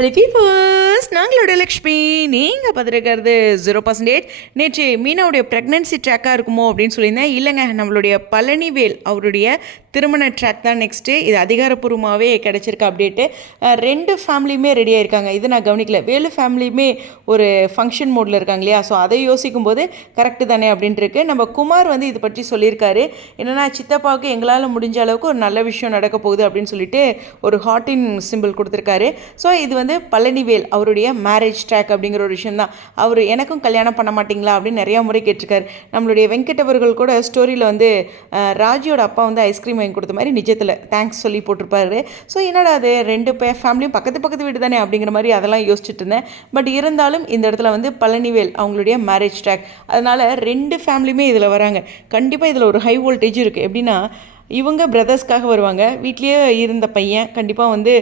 Hello peoples, நாங்களோட Lakshmi. நீங்கள் பார்த்துருக்கிறது 0%. நேற்று மீனாவுடைய pregnancy ட்ராக்காக இருக்குமோ அப்படின்னு சொல்லியிருந்தேன். இல்லைங்க, நம்மளுடைய பழனிவேல் அவருடைய திருமண ட்ராக் தான் நெக்ஸ்ட்டு. இது அதிகாரப்பூர்வமாகவே கிடச்சிருக்க அப்டேட்டு. ரெண்டு ஃபேமிலியுமே ரெடியாக இருக்காங்க. இது நான் கவனிக்கல. வேலு ஃபேமிலியுமே ஒரு ஃபங்க்ஷன் மோடில் இருக்காங்க இல்லையா? ஸோ அதை யோசிக்கும் போது கரெக்டு தானே அப்படின்ட்டு இருக்கு. நம்ம குமார் வந்து இது பற்றி சொல்லியிருக்காரு. என்னென்னா, சித்தப்பாவுக்கு எங்களால் முடிஞ்ச அளவுக்கு ஒரு நல்ல விஷயம் நடக்க போகுது அப்படின்னு சொல்லிட்டு ஒரு ஹார்ட்டின் சிம்பிள் கொடுத்துருக்காரு. ஸோ இது வந்து பழனிவேல் அவருடைய மேரேஜ் ட்ராக் அப்படிங்கிற ஒரு விஷயம் தான். அவர் எனக்கும் கல்யாணம் பண்ண மாட்டிங்களா அப்படின்னு நிறையா முறை கேட்டிருக்காரு. நம்மளுடைய வெங்கட் அவர்கள் கூட ஸ்டோரியில் வந்து ராஜியோட அப்பா வந்து ஐஸ்கிரீம் வாங்கி கொடுத்த மாதிரி நிஜத்தில் தேங்க்ஸ் சொல்லி போட்டிருப்பாரு. ஸோ என்னடா அது, ரெண்டு ஃபேமிலியும் பக்கத்து பக்கத்து வீடு தானே அப்படிங்கிற மாதிரி அதெல்லாம் யோசிச்சுட்டு இருந்தேன். பட் இருந்தாலும் இந்த இடத்துல வந்து பழனிவேல் அவங்களுடைய மேரேஜ் ட்ராக், அதனால் ரெண்டு ஃபேமிலியுமே இதில் வராங்க. கண்டிப்பாக இதில் ஒரு ஹை வோல்டேஜ் இருக்குது. எப்படின்னா, இவங்க பிரதர்ஸ்க்காக வருவாங்க. வீட்லேயே இருந்த பையன் கண்டிப்பாக வந்து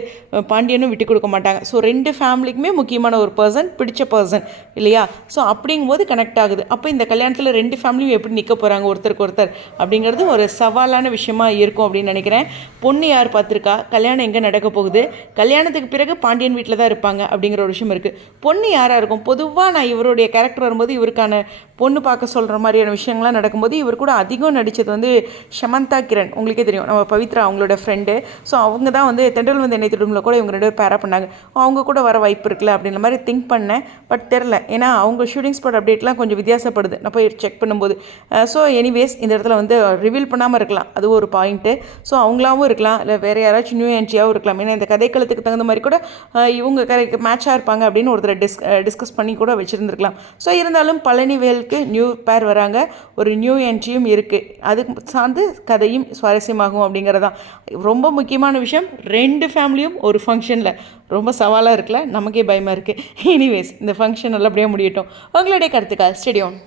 பாண்டியனும் விட்டு கொடுக்க மாட்டாங்க. ஸோ ரெண்டு ஃபேமிலிக்குமே முக்கியமான ஒரு பர்சன், பிடிச்ச பர்சன் இல்லையா? ஸோ அப்படிங்கும்போது கனெக்ட் ஆகுது. அப்போ இந்த கல்யாணத்தில் ரெண்டு ஃபேமிலியும் எப்படி நிற்க போகிறாங்க ஒருத்தருக்கு ஒருத்தர் அப்படிங்கிறது ஒரு சவாலான விஷயமா இருக்கும் அப்படின்னு நினைக்கிறேன். பொண்ணு யார் பார்த்துருக்கா, கல்யாணம் எங்கே நடக்க போகுது, கல்யாணத்துக்கு பிறகு பாண்டியன் வீட்டில் தான் இருப்பாங்க அப்படிங்கிற ஒரு விஷயம் இருக்குது. பொண்ணு யாராக இருக்கும்? பொதுவாக நான் இவருடைய கேரக்டர் வரும்போது இவருக்கான பொண்ணு பார்க்க சொல்கிற மாதிரியான விஷயங்கள்லாம் நடக்கும்போது இவர் கூட அதிகம் நடித்தது வந்து ஷமந்தா கிரண். உங்களுக்கே தெரியும், நம்ம பவித்ரா அவங்களோட ஃப்ரெண்டு. ஸோ அவங்க தான் வந்து தென்றல் வந்து என்னை திருடமில் கூட இவங்க ரெண்டு பேர் பேரா பண்ணாங்க. அவங்க கூட வர வாய்ப்பு இருக்குல்ல அப்படின்ற மாதிரி திங்க் பண்ணேன். பட் தெரில, ஏன்னா அவங்க ஷூட்டிங் ஸ்பாட் அப்டேட்லாம் கொஞ்சம் வித்தியாசப்படுது நான் போய் செக் பண்ணும்போது. ஸோ எனிவேஸ் இந்த இடத்துல வந்து ரிவீல் பண்ணாமல் இருக்கலாம், அது ஒரு பாயிண்ட்டு. ஸோ அவங்களாவும் இருக்கலாம், இல்லை வேறு யாராச்சும் நியூ என்ட்ரியாகவும் இருக்கலாம். ஏன்னா இந்த கதைக்களத்துக்கு தகுந்த மாதிரி கூட இவங்க மேட்சாக இருப்பாங்க அப்படின்னு ஒருத்தர் டிஸ்கஸ் பண்ணி கூட வச்சுருந்துருக்கலாம். ஸோ இருந்தாலும் பழனிவேலுக்கு நியூ பேர் வராங்க, ஒரு நியூ என்ட்ரியும் இருக்குது. அதுக்கு சார்ந்து கதையும் சுவாரஸ்யமாகும் அப்படிங்கிறதான் ரொம்ப முக்கியமான விஷயம். ரெண்டு ஃபேமிலியும் ஒரு ஃபங்க்ஷனில் ரொம்ப சவாலாக இருக்குல்ல, நமக்கே பயமாக இருக்குது. எனிவேஸ் இந்த ஃபங்க்ஷன் நல்லபடியாக முடியட்டும். உங்களுடைய கருத்துக்கள் ஸ்டேடியம்.